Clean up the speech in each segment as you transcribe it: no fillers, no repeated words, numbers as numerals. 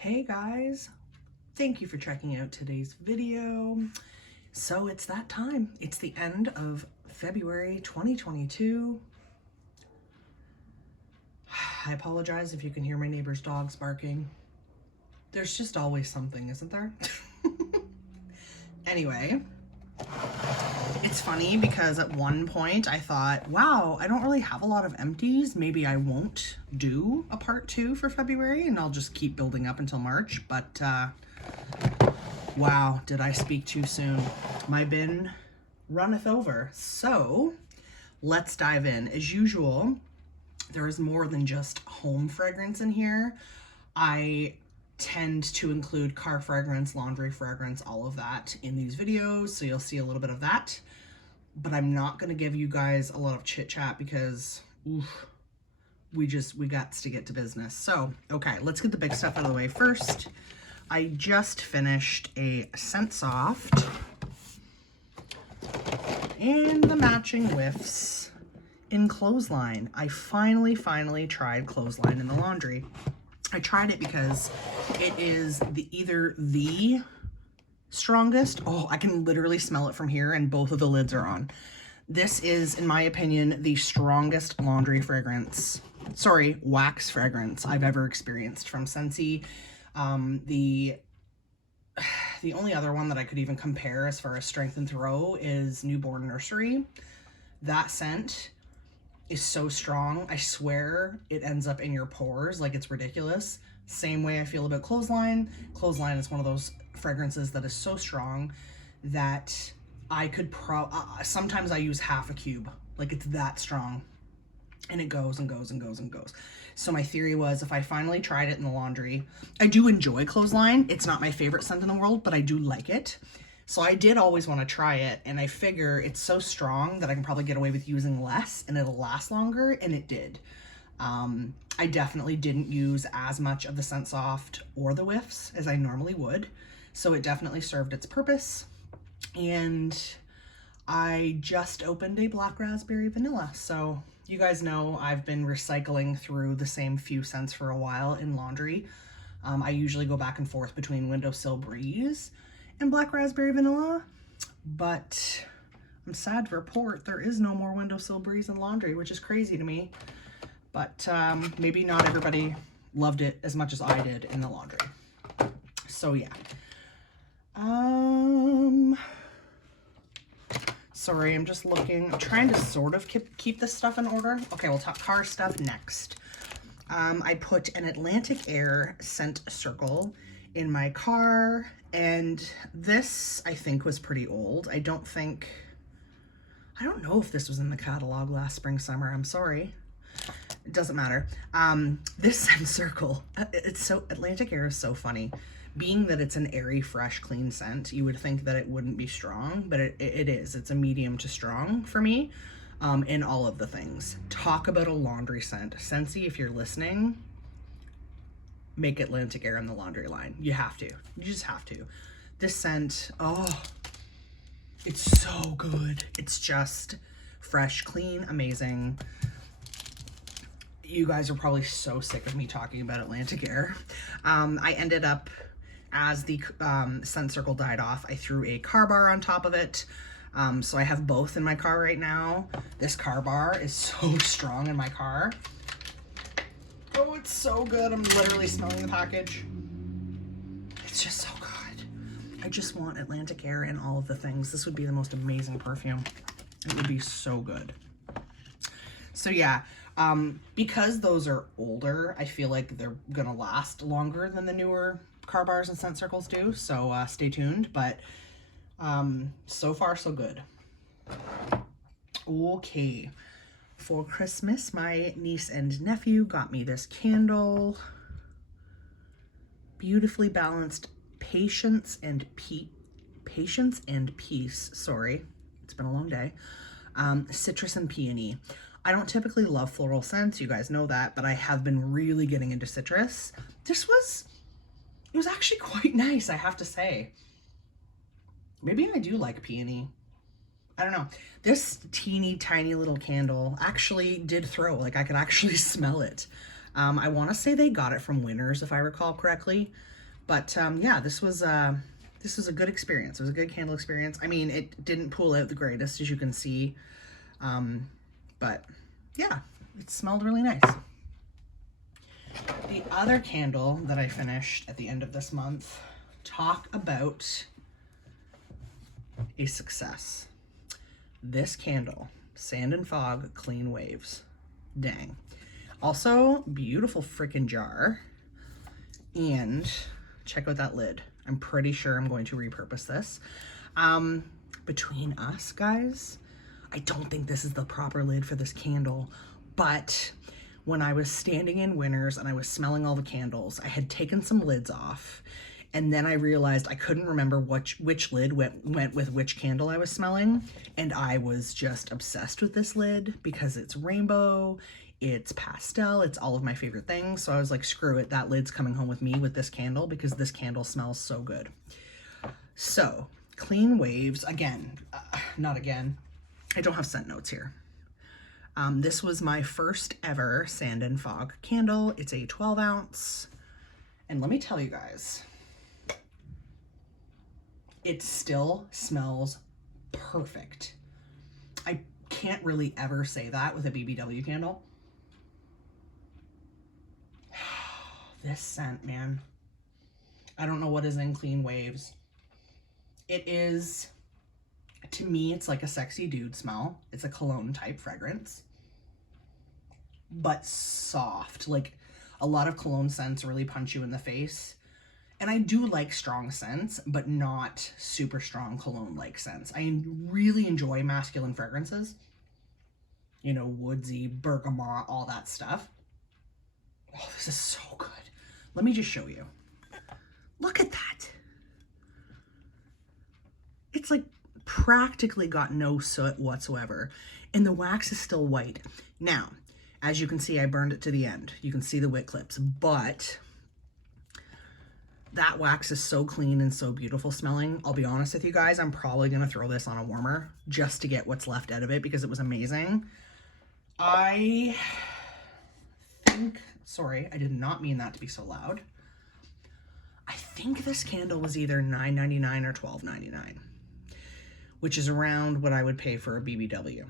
Hey guys, thank you for checking out today's video. So it's that time. It's the end of February 2022. I apologize if you can hear my neighbor's dogs barking. There's just always something, isn't there? Anyway, it's funny because at one point I thought, wow, I don't really have a lot of empties. Maybe I won't do a part 2 for February and I'll just keep building up until March. But wow, did I speak too soon? My bin runneth over. So let's dive in. As usual, there is more than just home fragrance in here. I tend to include car fragrance, laundry fragrance, all of that in these videos, so you'll see a little bit of that. But I'm not going to give you guys a lot of chit chat because we got to get to business. So, okay, let's get the big stuff out of the way first. I just finished a Scent Soft and the matching whiffs in Clothesline. I finally tried Clothesline in the laundry. I tried it because it is either the strongest. Oh, I can literally smell it from here and both of the lids are on. This is, in my opinion, the strongest laundry fragrance, wax fragrance I've ever experienced from Scentsy. The only other one that I could even compare as far as strength and throw is Newborn Nursery. That scent is so strong. I swear it ends up in your pores. Like, it's ridiculous. Same way I feel about Clothesline. Clothesline is one of those fragrances that is so strong that I could sometimes I use half a cube. Like, it's that strong. And it goes and goes and goes and goes. So my theory was, if I finally tried it in the laundry, I do enjoy Clothesline. It's not my favorite scent in the world, but I do like it. So I did always want to try it, and I figure it's so strong that I can probably get away with using less and it'll last longer, and it did. I definitely didn't use as much of the Scent Soft or the whiffs as I normally would, so it definitely served its purpose. And I just opened a Black Raspberry Vanilla, so you guys know I've been recycling through the same few scents for a while in laundry. I usually go back and forth between Windowsill Breeze and Black Raspberry Vanilla, but I'm sad to report there is no more Windowsill Breeze in laundry, which is crazy to me. But maybe not everybody loved it as much as I did in the laundry. So yeah. Sorry, I'm just looking. I'm trying to sort of keep this stuff in order. Okay, we'll talk car stuff next. I put an Atlantic Air scent circle in my car, and this I think was pretty old. I don't know if this was in the catalog last spring, summer. I'm sorry. It doesn't matter. This scent circle, Atlantic Air is so funny. Being that it's an airy, fresh, clean scent, you would think that it wouldn't be strong, but it is. It's a medium to strong for me in all of the things. Talk about a laundry scent. Scentsy, if you're listening, make Atlantic Air in the laundry line. You have to. You just have to. This scent, oh, it's so good. It's just fresh, clean, amazing. You guys are probably so sick of me talking about Atlantic Air. I ended up, as the scent circle died off, I threw a car bar on top of it. So I have both in my car right now. This car bar is so strong in my car. Oh, it's so good. I'm literally smelling the package. It's just so good. I just want Atlantic Air in all of the things. This would be the most amazing perfume. It would be so good. So yeah, because those are older, I feel like they're gonna last longer than the newer car bars and scent circles do. So stay tuned, but so far so good. Okay. For Christmas, my niece and nephew got me this candle. Beautifully balanced patience and peace. Sorry, it's been a long day. Citrus and peony. I don't typically love floral scents, you guys know that, but I have been really getting into citrus. It was actually quite nice, I have to say. Maybe I do like peony. I don't know. This teeny tiny little candle actually did throw, like I could actually smell it. I want to say they got it from Winners, if I recall correctly. But yeah, this was a good experience. It was a good candle experience. I mean, it didn't pull out the greatest, as you can see. But yeah, it smelled really nice. The other candle that I finished at the end of this month, talk about a success. This candle, Sand and Fog Clean Waves. Dang. Also, beautiful freaking jar. And check out that lid. I'm pretty sure I'm going to repurpose this. Between us, guys, I don't think this is the proper lid for this candle, but when I was standing in Winners and I was smelling all the candles, I had taken some lids off, and then I realized I couldn't remember which lid went with which candle I was smelling, and I was just obsessed with this lid because it's rainbow, it's pastel, it's all of my favorite things. So I was like, screw it, that lid's coming home with me with this candle because this candle smells so good. So, Clean Waves, again, not again, I don't have scent notes here. This was my first ever Sand and Fog candle. It's a 12 ounce. And let me tell you guys, it still smells perfect. I can't really ever say that with a BBW candle. This scent, man. I don't know what is in Clean Waves. It is, to me, it's like a sexy dude smell. It's a cologne type fragrance, but soft. Like, a lot of cologne scents really punch you in the face. And I do like strong scents, but not super strong cologne-like scents. I really enjoy masculine fragrances. You know, woodsy, bergamot, all that stuff. Oh, this is so good. Let me just show you. Look at that. It's like practically got no soot whatsoever, and the wax is still white. Now, as you can see, I burned it to the end. You can see the wick clips, but that wax is so clean and so beautiful smelling. I'll be honest with you guys, I'm probably gonna throw this on a warmer just to get what's left out of it because it was amazing. I think, sorry, I did not mean that to be so loud. I think this candle was either $9.99 or $12.99, which is around what I would pay for a BBW.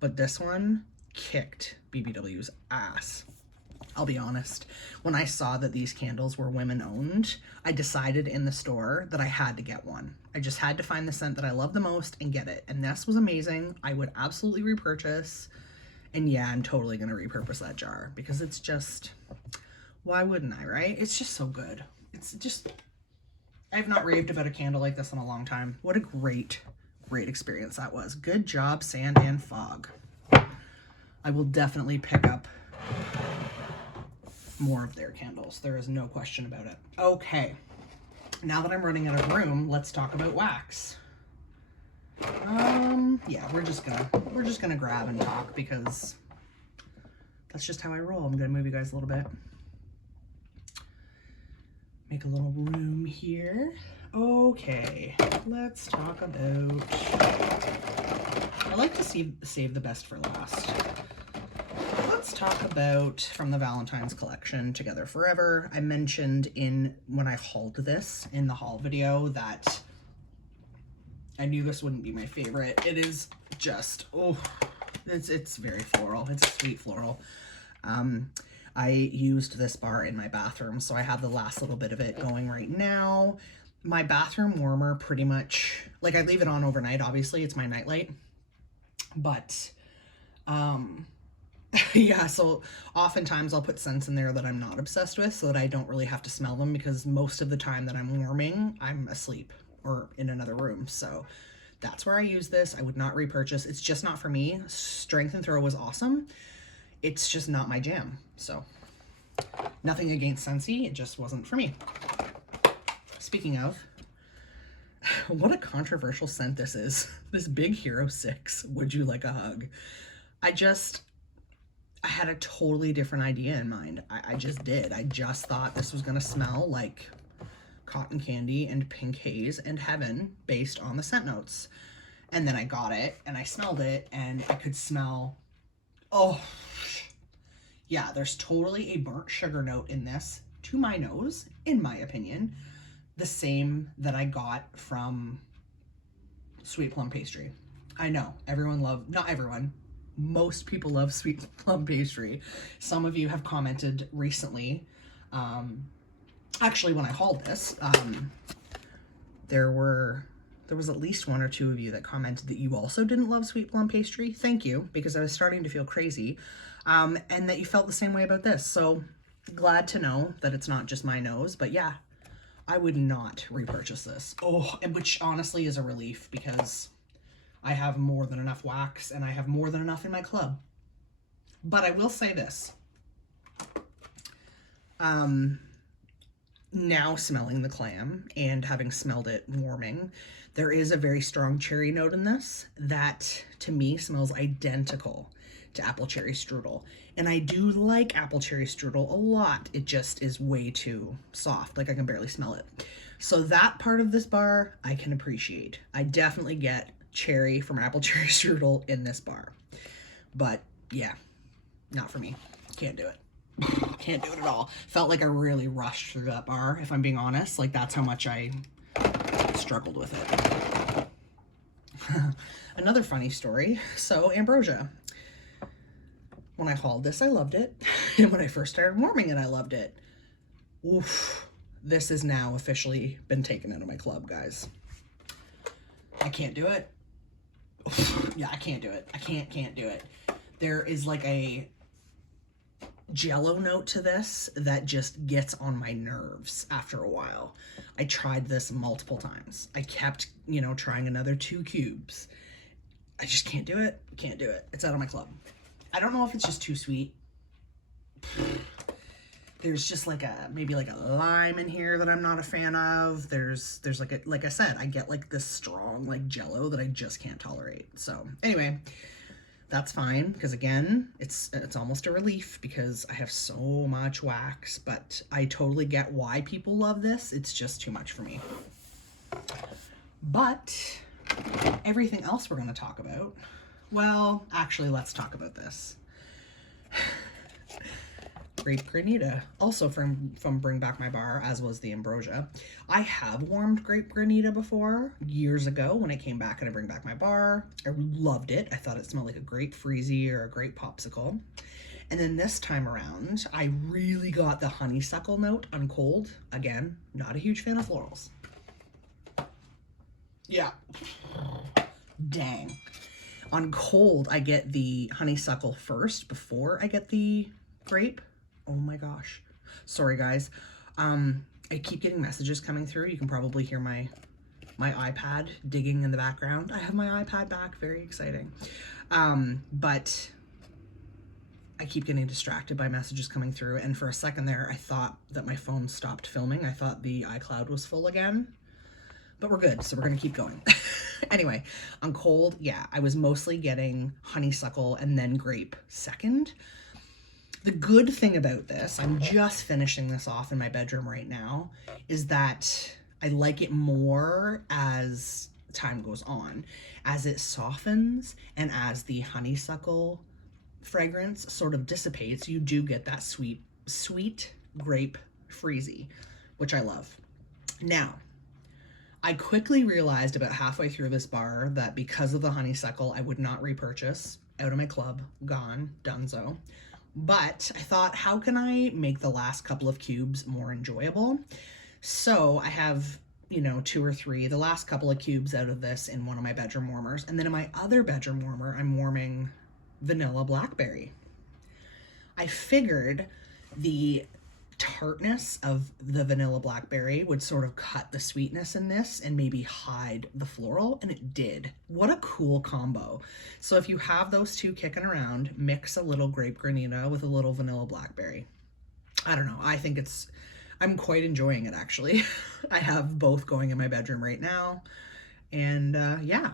But this one kicked BBW's ass. I'll be honest, when I saw that these candles were women owned, I decided in the store that I had to get one. I just had to find the scent that I love the most and get it. And this was amazing. I would absolutely repurchase. And yeah, I'm totally going to repurpose that jar because it's just, why wouldn't I, right? It's just so good. It's just, I have not raved about a candle like this in a long time. What a great experience that was. Good job, Sand and Fog. I will definitely pick up more of their candles. There is no question about it. Okay, now that I'm running out of room, let's talk about wax. Yeah, we're just gonna grab and talk because that's just how I roll. I'm gonna move you guys a little bit. Make a little room here. Okay, let's talk about, I like to save the best for last. Let's talk about from the Valentine's collection, Together Forever. I mentioned when I hauled this in the haul video that I knew this wouldn't be my favorite. It is just, oh, it's very floral. It's a sweet floral. I used this bar in my bathroom, so I have the last little bit of it going right now. My bathroom warmer pretty much, like, I leave it on overnight, obviously, it's my nightlight. But, yeah, so oftentimes I'll put scents in there that I'm not obsessed with so that I don't really have to smell them because most of the time that I'm warming, I'm asleep or in another room. So that's where I use this. I would not repurchase. It's just not for me. Strength and Throw was awesome. It's just not my jam. So nothing against Scentsy. It just wasn't for me. Speaking of, what a controversial scent this is. This Big Hero 6, Would You Like a Hug? I had a totally different idea in mind. I just did. I just thought this was going to smell like cotton candy and pink haze and heaven based on the scent notes. And then I got it and I smelled it and I could smell, oh, Yeah, there's totally a burnt sugar note in this, to my nose, in my opinion. The same that I got from sweet plum pastry. I know, not everyone, most people love sweet plum pastry. Some of you have commented recently. Actually, when I hauled this, there was at least one or two of you that commented that you also didn't love sweet plum pastry. Thank you, because I was starting to feel crazy. And that you felt the same way about this. So glad to know that it's not just my nose, but yeah, I would not repurchase this. Oh, and which honestly is a relief, because I have more than enough wax and I have more than enough in my club. But I will say this. Now smelling the clam and having smelled it warming, there is a very strong cherry note in this that to me smells identical to apple cherry strudel. And I do like apple cherry strudel a lot. It just is way too soft. Like I can barely smell it. So that part of this bar I can appreciate. I definitely get cherry from apple cherry strudel in this bar. But yeah, not for me. Can't do it. Can't do it at all. Felt like I really rushed through that bar, if I'm being honest. Like that's how much I struggled with it. Another funny story. So ambrosia. When I hauled this, I loved it. And when I first started warming it, I loved it. Oof. This has now officially been taken out of my club, guys. I can't do it. Oof. Yeah, I can't do it. I can't do it. There is like a jello note to this that just gets on my nerves after a while. I tried this multiple times. I kept, trying another 2 cubes. I just can't do it. Can't do it. It's out of my club. I don't know if it's just too sweet. There's just maybe like a lime in here that I'm not a fan of. There's like I said, I get like this strong like jello that I just can't tolerate. So anyway, that's fine, because again, it's almost a relief because I have so much wax, but I totally get why people love this. It's just too much for me. But everything else we're going to talk about, well, actually, let's talk about this. Grape Granita, also from Bring Back My Bar, as was the ambrosia. I have warmed Grape Granita before, years ago, when it came back and I Bring Back My Bar. I loved it. I thought it smelled like a grape freezy or a grape popsicle. And then this time around, I really got the honeysuckle note on cold. Again, not a huge fan of florals. Yeah. Dang. On cold, I get the honeysuckle first before I get the grape. Oh my gosh. Sorry, guys. I keep getting messages coming through. You can probably hear my iPad digging in the background. I have my iPad back. Very exciting. But I keep getting distracted by messages coming through. And for a second there, I thought that my phone stopped filming. I thought the iCloud was full again. But we're good, so we're going to keep going. Anyway, on cold, yeah, I was mostly getting honeysuckle and then grape second. The good thing about this, I'm just finishing this off in my bedroom right now, is that I like it more as time goes on. As it softens and as the honeysuckle fragrance sort of dissipates, you do get that sweet grape freezy, which I love. Now, I quickly realized about halfway through this bar that because of the honeysuckle, I would not repurchase. Out of my club, gone, donezo. But I thought, how can I make the last couple of cubes more enjoyable? So I have, 2 or 3, the last couple of cubes out of this in one of my bedroom warmers. And then in my other bedroom warmer, I'm warming vanilla blackberry. I figured the tartness of the vanilla blackberry would sort of cut the sweetness in this and maybe hide the floral, and it did. What a cool combo. So if you have those two kicking around, mix a little Grape Granita with a little vanilla blackberry. I don't know, I'm quite enjoying it actually. I have both going in my bedroom right now, and yeah,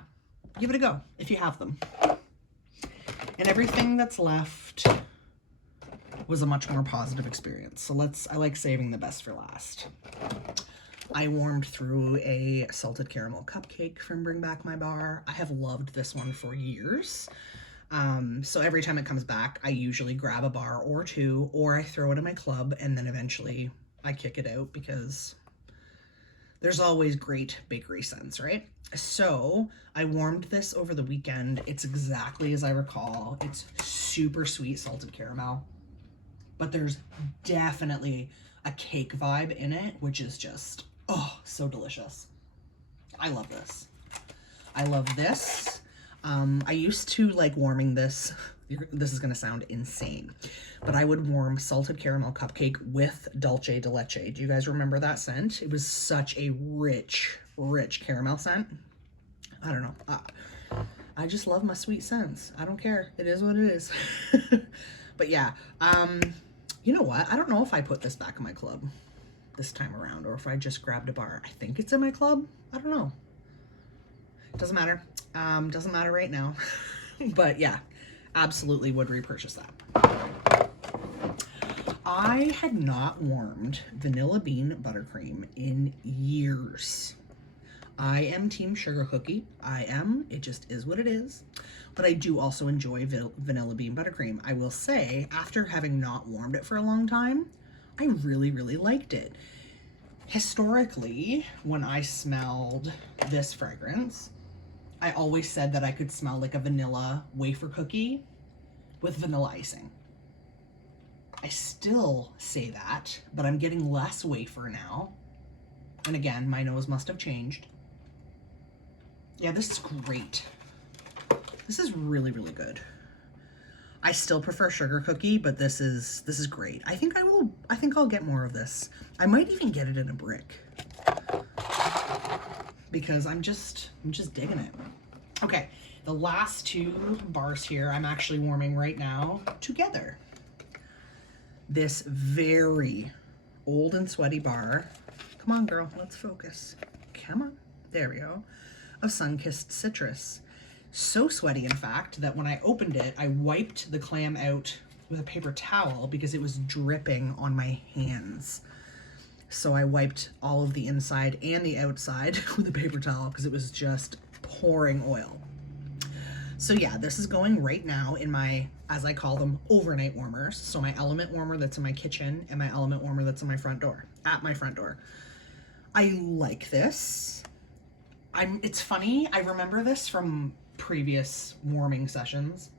give it a go if you have them. And everything that's left was a much more positive experience. So I like saving the best for last. I warmed through a salted caramel cupcake from Bring Back My Bar. I have loved this one for years. So every time it comes back, I usually grab a bar or two, or I throw it in my club, and then eventually I kick it out because there's always great bakery scents, right? So I warmed this over the weekend. It's exactly as I recall. It's super sweet salted caramel, but there's definitely a cake vibe in it, which is just, oh, so delicious. I love this. I love this. I used to like warming this. This is gonna sound insane, but I would warm salted caramel cupcake with dulce de leche. Do you guys remember that scent? It was such a rich, rich caramel scent. I don't know. I just love my sweet scents. I don't care. It is what it is. But yeah, you know what? I don't know if I put this back in my club this time around or if I just grabbed a bar. I think it's in my club. I don't know. Doesn't matter. Doesn't matter right now. But yeah, absolutely would repurchase that. I had not warmed vanilla bean buttercream in years. I am team sugar cookie. I am. It just is what it is. But I do also enjoy vanilla bean buttercream. I will say, after having not warmed it for a long time, I really, really liked it. Historically, when I smelled this fragrance, I always said that I could smell like a vanilla wafer cookie with vanilla icing. I still say that, but I'm getting less wafer now. And again, my nose must have changed. Yeah, this is great. This is really, really good. I still prefer sugar cookie, but this is great. I think I'll get more of this. I might even get it in a brick because I'm just digging it. Okay, the last two bars here I'm actually warming right now together. This very old and sweaty bar. Come on, girl, let's focus. Come on, there we go. Of Sun-Kissed Citrus. So sweaty, in fact, that when I opened it, I wiped the clam out with a paper towel because it was dripping on my hands. So I wiped all of the inside and the outside with a paper towel because it was just pouring oil. So yeah, this is going right now in my, as I call them, overnight warmers. So my element warmer that's in my kitchen and my element warmer that's in my front door, at my front door. I like this. It's funny, I remember this from previous warming sessions.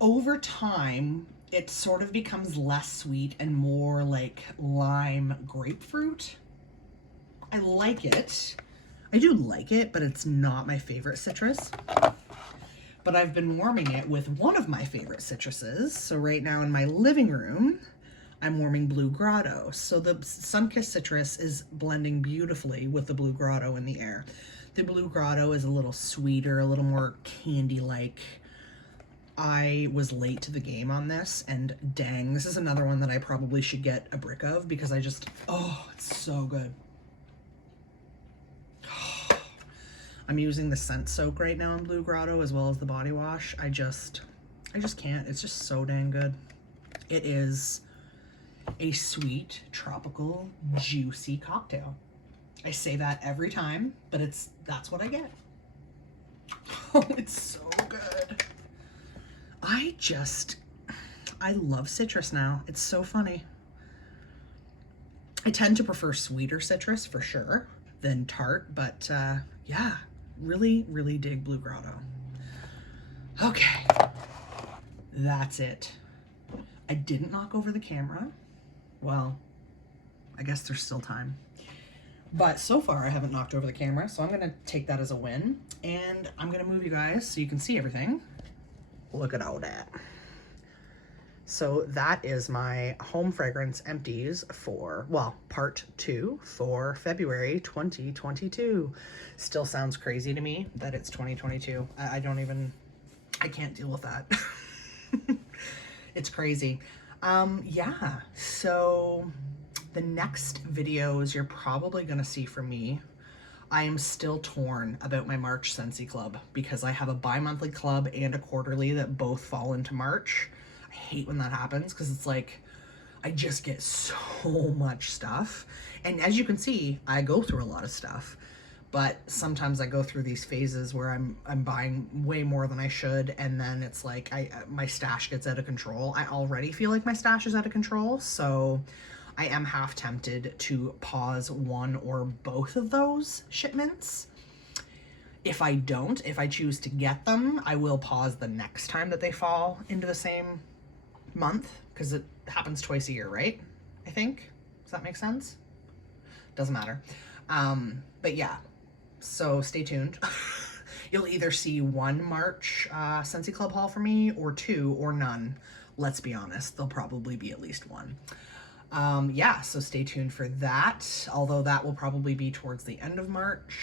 Over time, it sort of becomes less sweet and more like lime grapefruit. I like it. I do like it, but it's not my favorite citrus. But I've been warming it with one of my favorite citruses. So right now in my living room, I'm warming Blue Grotto. So the Sun-Kissed Citrus is blending beautifully with the Blue Grotto in the air. The Blue Grotto is a little sweeter, a little more candy-like. I was late to the game on this, and dang, this is another one that I probably should get a brick of because I just, oh, it's so good. I'm using the scent soak right now in Blue Grotto as well as the body wash. I just can't. It's just so dang good. It is a sweet, tropical, juicy cocktail. I say that every time, but that's what I get. Oh, it's so good. I love citrus now. It's so funny. I tend to prefer sweeter citrus for sure than tart, but yeah, really, really dig Blue Grotto. Okay, that's it. I didn't knock over the camera. Well, I guess there's still time. But so far I haven't knocked over the camera, so I'm gonna take that as a win. And I'm gonna move you guys so you can see everything. Look at all that. So that is my home fragrance empties for, well, part 2 for February 2022. Still sounds crazy to me that it's 2022. I can't deal with that. It's crazy. Yeah, so the next videos you're probably gonna see from me. I am still torn about my March Scentsy Club because I have a bi-monthly club and a quarterly that both fall into March. I hate when that happens because it's like, I just get so much stuff. And as you can see, I go through a lot of stuff. but sometimes I go through these phases where I'm buying way more than I should, and then it's like my stash gets out of control. I already feel like my stash is out of control, so I am half tempted to pause one or both of those shipments. If I choose to get them, I will pause the next time that they fall into the same month, because it happens twice a year, right? I think. Does that make sense? Doesn't matter. But yeah, so stay tuned. You'll either see one March Scentsy Club haul for me, or two, or none. Let's be honest, there'll probably be at least one. Yeah, so stay tuned for that, although that will probably be towards the end of March.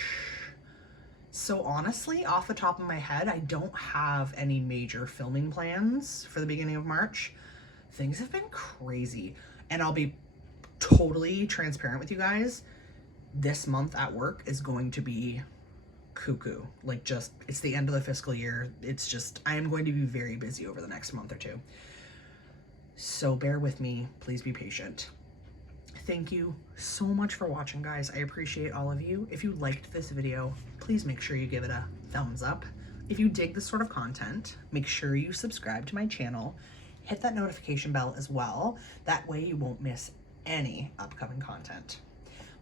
So honestly, off the top of my head, I don't have any major filming plans for the beginning of March. Things have been crazy, and I'll be totally transparent with you guys. This month at work is going to be cuckoo. Like, just, it's the end of the fiscal year. It's just, I am going to be very busy over the next month or two. So bear with me, please be patient. Thank you so much for watching, guys. I appreciate all of you. If you liked this video, please make sure you give it a thumbs up. If you dig this sort of content, make sure you subscribe to my channel. Hit that notification bell as well. That way you won't miss any upcoming content.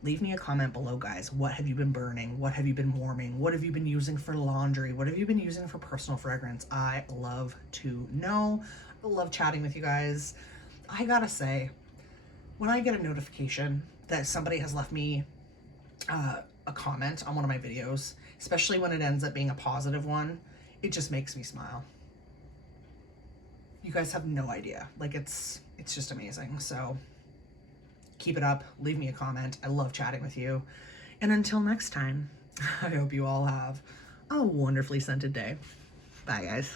Leave me a comment below, guys. What have you been burning? What have you been warming? What have you been using for laundry? What have you been using for personal fragrance? I love to know. I love chatting with you guys. I gotta say, when I get a notification that somebody has left me a comment on one of my videos, especially when it ends up being a positive one, it just makes me smile. You guys have no idea. Like, it's just amazing. So keep it up. Leave me a comment. I love chatting with you. And until next time, I hope you all have a wonderfully scented day. Bye, guys.